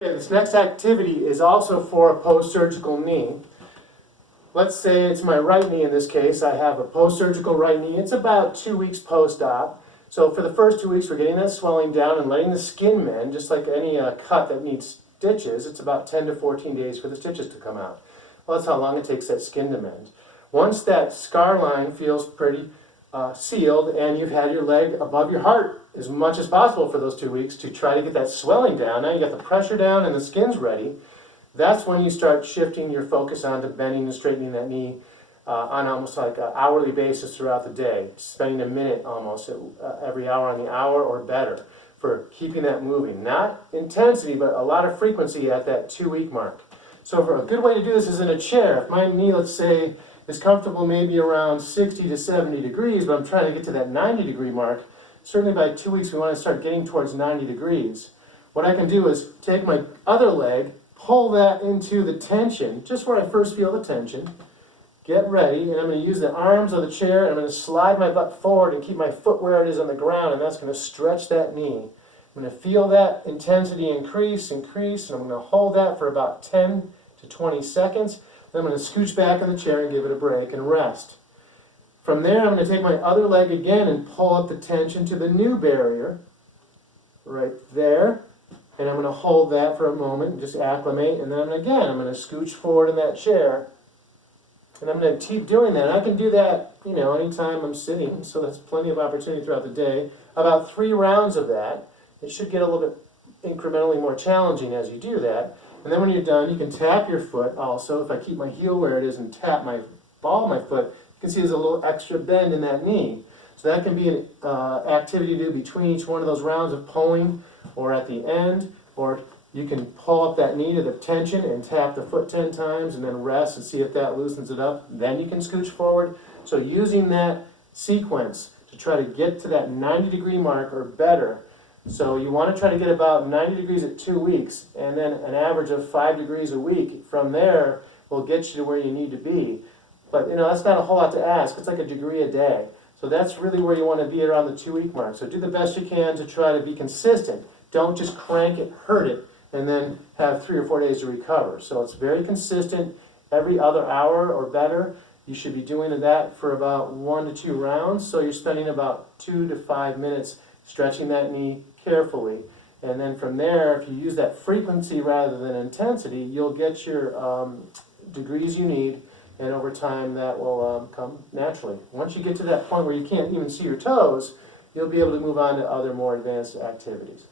Okay, this next activity is also for a post-surgical knee. Let's say it's my right knee in this case. I have a post-surgical right knee. It's about 2 weeks post-op. So for the first 2 weeks, we're getting that swelling down and letting the skin mend, just like any cut that needs stitches. It's about 10 to 14 days for the stitches to come out. Well, that's how long it takes that skin to mend. Once that scar line feels pretty sealed and you've had your leg above your heart as much as possible for those 2 weeks to try to get that swelling down, now you got the pressure down and the skin's ready, that's when you start shifting your focus onto bending and straightening that knee on almost like an hourly basis throughout the day, spending a minute almost every hour on the hour or better for keeping that moving. Not intensity, but a lot of frequency at that 2 week mark. So for a good way to do this is in a chair. If my knee, let's say, is comfortable maybe around 60 to 70 degrees, but I'm trying to get to that 90 degree mark, certainly by 2 weeks we want to start getting towards 90 degrees. What I can do is take my other leg, pull that into the tension, just where I first feel the tension, get ready, and I'm going to use the arms of the chair, and I'm going to slide my butt forward and keep my foot where it is on the ground, and that's going to stretch that knee. I'm going to feel that intensity increase, and I'm going to hold that for about 10 to 20 seconds. Then I'm going to scooch back in the chair and give it a break and rest. From there, I'm going to take my other leg again and pull up the tension to the new barrier, right there. And I'm going to hold that for a moment and just acclimate. And then again, I'm going to scooch forward in that chair. And I'm going to keep doing that. I can do that, anytime I'm sitting. So that's plenty of opportunity throughout the day. About 3 rounds of that. It should get a little bit incrementally more challenging as you do that. And then when you're done, you can tap your foot also. If I keep my heel where it is and tap my ball of my foot, you can see there's a little extra bend in that knee. So that can be an activity to do between each one of those rounds of pulling or at the end. Or you can pull up that knee to the tension and tap the foot 10 times and then rest and see if that loosens it up. Then you can scooch forward. So using that sequence to try to get to that 90 degree mark or better. So you want to try to get about 90 degrees at 2 weeks, and then an average of 5 degrees a week. From there will get you to where you need to be. But that's not a whole lot to ask. It's like a degree a day. So that's really where you want to be around the 2 week mark. So do the best you can to try to be consistent. Don't just crank it, hurt it, and then have 3 or 4 days to recover. So it's very consistent. Every other hour or better, you should be doing that for about 1 to 2 rounds. So you're spending about 2 to 5 minutes stretching that knee carefully. And then from there, if you use that frequency rather than intensity, you'll get your degrees you need, and over time that will come naturally. Once you get to that point where you can't even see your toes, you'll be able to move on to other more advanced activities.